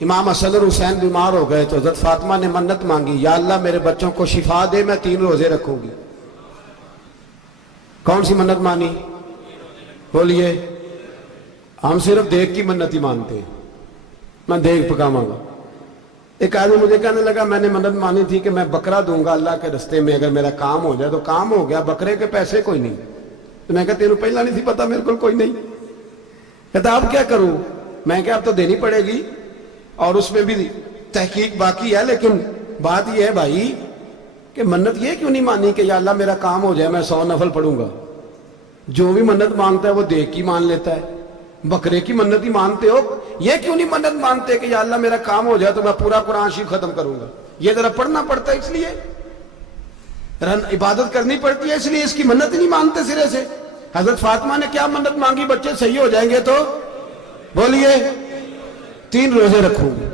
امام حسن اور حسین بیمار ہو گئے تو حضرت فاطمہ نے منت مانگی، یا اللہ میرے بچوں کو شفا دے، میں 3 روزے رکھوں گی۔ کون سی منت مانی؟ بولیے۔ ہم صرف دیکھ کی منت ہی مانتے ہیں، میں دیکھ پکاواں گا۔ ایک آدمی مجھے کہنے لگا میں نے منت مانی تھی کہ میں بکرا دوں گا اللہ کے رستے میں، اگر میرا کام ہو جائے تو کام ہو گیا، بکرے کے پیسے کوئی نہیں۔ تو میں کہا تیرے پہلا نہیں تھی پتا، میرے کو کوئی نہیں۔ کہتا اب کیا کروں؟ میں کہا اب تو دینی پڑے گی، اور اس میں بھی تحقیق باقی ہے، لیکن بات یہ ہے بھائی کہ منت یہ کیوں نہیں مانی کہ یا اللہ میرا کام ہو جائے میں 100 نفل پڑھوں گا؟ جو بھی منت مانگتا ہے وہ دیکھ کی مان لیتا ہے۔ بکرے کی منت ہی مانتے ہو، یہ کیوں نہیں منت مانتے کہ یا اللہ میرا کام ہو جائے تو میں پورا قرآن شریف ختم کروں گا؟ یہ ذرا پڑھنا پڑتا ہے، اس لیے عبادت کرنی پڑتی ہے، اس لیے اس کی منت ہی نہیں مانتے سرے سے۔ حضرت فاطمہ نے کیا منت مانگی؟ بچے صحیح ہو جائیں گے تو بولیے 3 روزے رکھوں گی۔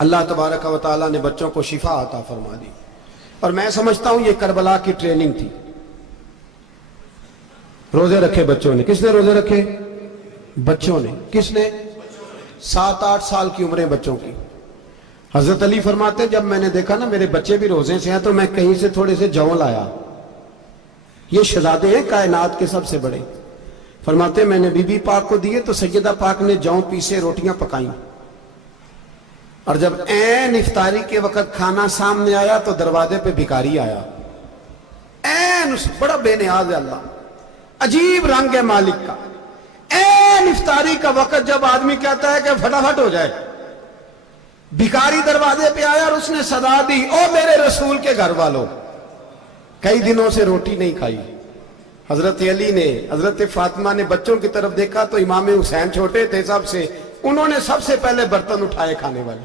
اللہ تبارک و تعالیٰ نے بچوں کو شفا عطا فرما دی، اور میں سمجھتا ہوں یہ کربلا کی ٹریننگ تھی۔ روزے رکھے بچوں نے۔ کس نے روزے رکھے؟ بچوں نے۔ کس نے؟ 7-8 سال کی عمریں بچوں کی۔ حضرت علی فرماتے جب میں نے دیکھا نا میرے بچے بھی روزے سے ہیں تو میں کہیں سے تھوڑے سے جوں لایا۔ یہ شہزادے ہیں کائنات کے سب سے بڑے۔ فرماتے میں نے بی بی پاک کو دیے تو سیدہ پاک نے جوں پیسے روٹیاں پکائیں، اور جب عین افطاری کے وقت کھانا سامنے آیا تو دروازے پہ بھکاری آیا۔ عین بڑا بے نیاز ہے اللہ، عجیب رنگ ہے مالک کا۔ عین افطاری کا وقت جب آدمی کہتا ہے کہ فٹافٹ ہو جائے، بھکاری دروازے پہ آیا اور اس نے صدا دی، او میرے رسول کے گھر والوں، کئی دنوں سے روٹی نہیں کھائی۔ حضرت علی نے، حضرت فاطمہ نے بچوں کی طرف دیکھا تو امام حسین چھوٹے تھے سب سے، انہوں نے سب سے پہلے برتن اٹھائے کھانے والے،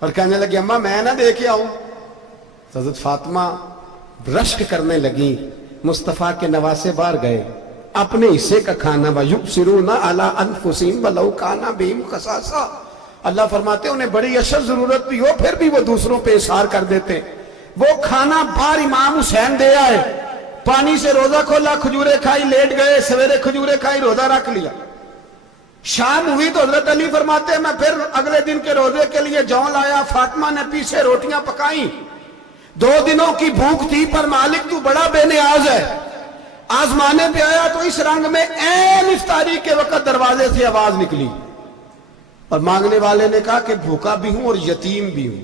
اور کہنے لگے اماں میں نہ دے کے آؤں۔ حضرت فاطمہ رشک کرنے لگی، مصطفیٰ کے نواسے باہر گئے، اپنے حصے کا کھانا وَيُبْصِرُونَ عَلَىٰ أَنفُسِهِمْ وَلَوْ كَانَ بِهِمْ خَصَاصَةٌ۔ اللہ فرماتے انہیں بڑی اشد ضرورت بھی ہو پھر بھی وہ دوسروں پہ اثار کر دیتے۔ وہ کھانا باہر امام حسین دے آئے، پانی سے روزہ کھولا، کھجورے کھائی، لیٹ گئے، سویرے کھجورے کھائی، روزہ رکھ لیا۔ شام ہوئی تو حضرت علی فرماتے میں پھر اگلے دن کے روزے کے لیے جوں لایا، فاطمہ نے پیچھے روٹیاں پکائیں۔ 2 دنوں کی بھوک تھی، پر مالک تو بڑا بے نیاز ہے، آزمانے پہ آیا تو اس رنگ میں عین افطاری کے وقت دروازے سے آواز نکلی، اور مانگنے والے نے کہا کہ بھوکا بھی ہوں اور یتیم بھی ہوں،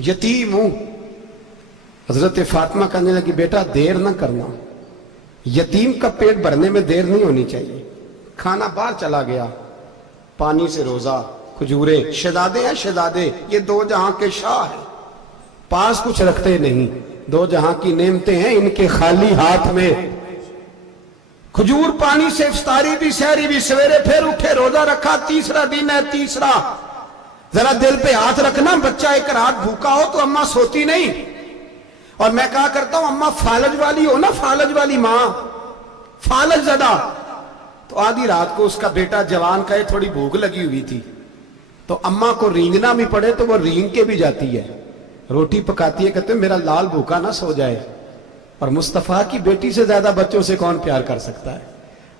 یتیم ہوں۔ حضرت فاطمہ کہنے لگی بیٹا دیر نہ کرنا، یتیم کا پیٹ بھرنے میں دیر نہیں ہونی چاہیے۔ کھانا باہر چلا گیا، پانی سے روزہ، کھجورے، شہزادے ہیں شہزادے، یہ 2 جہاں کے شاہ ہیں، پاس کچھ رکھتے نہیں، 2 جہاں کی نعمتیں ہیں ان کے خالی ہاتھ میں۔ کھجور پانی سے افطاری بھی، سحری بھی، سویرے پھر اٹھے، روزہ رکھا، تیسرا دن ہے، تیسرا۔ ذرا دل پہ ہاتھ رکھنا، بچہ ایک رات بھوکا ہو تو اماں سوتی نہیں، اور میں کہا کرتا ہوں اماں فالج والی ہو نا، فالج والی ماں، فالج زدہ، تو آدھی رات کو اس کا بیٹا جوان کا تھوڑی بھوک لگی ہوئی تھی، تو اماں کو رینگنا بھی پڑے تو وہ رینگ کے بھی جاتی ہے، روٹی پکاتی ہے، کہتے ہیں میرا لال بھوکا نہ سو جائے۔ اور مصطفیٰ کی بیٹی سے زیادہ بچوں سے کون پیار کر سکتا ہے؟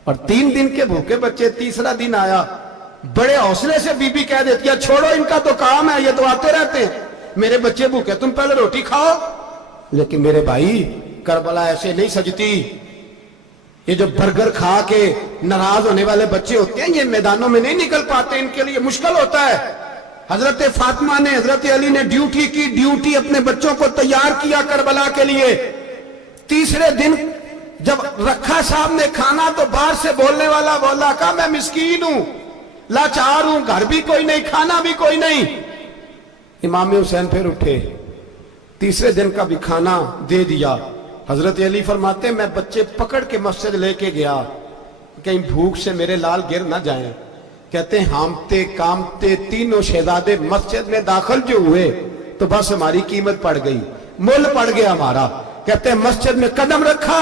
اور 3 دن کے بھوکے بچے، تیسرا دن آیا، بڑے حوصلے سے بی بی کہہ دیتی ہے چھوڑو ان کا تو کام ہے، یہ تو آتے رہتے ہیں، میرے بچے بھوکے، تم پہلے روٹی کھاؤ۔ لیکن میرے بھائی کربلا ایسے نہیں سجتی۔ یہ جو برگر کھا کے ناراض ہونے والے بچے ہوتے ہیں یہ میدانوں میں نہیں نکل پاتے، ان کے لیے مشکل ہوتا ہے۔ حضرت فاطمہ نے، حضرت علی نے ڈیوٹی کی، ڈیوٹی اپنے بچوں کو تیار کیا کربلا کے لیے۔ تیسرے دن جب رکھا صاحب نے کھانا تو باہر سے بولنے والا بولا کہا میں مسکین ہوں، لاچار ہوں، گھر بھی کوئی نہیں، کھانا بھی کوئی نہیں۔ امام حسین پھر اٹھے، تیسرے دن کا بھی کھانا دے دیا۔ حضرت علی فرماتے میں بچے پکڑ کے مسجد لے کے گیا، کہیں بھوک سے میرے لال گر نہ جائیں۔ کہتے ہیں ہامتے کامتے تینوں شہزادے مسجد میں داخل جو ہوئے تو بس ہماری قیمت پڑ گئی، مول پڑ گیا ہمارا۔ کہتے ہیں مسجد میں قدم رکھا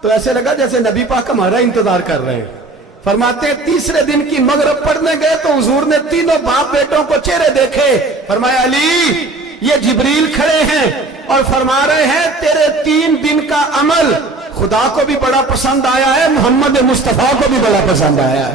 تو ایسے لگا جیسے نبی پاک ہمارا انتظار کر رہے ہیں۔ فرماتے ہیں تیسرے دن کی مغرب پڑھنے گئے تو حضور نے تینوں باپ بیٹوں کو چہرے دیکھے، فرمایا علی یہ جبریل کھڑے ہیں اور فرما رہے ہیں تیرے 3 دن کا عمل خدا کو بھی بڑا پسند آیا ہے، محمد مصطفیٰ کو بھی بڑا پسند آیا ہے۔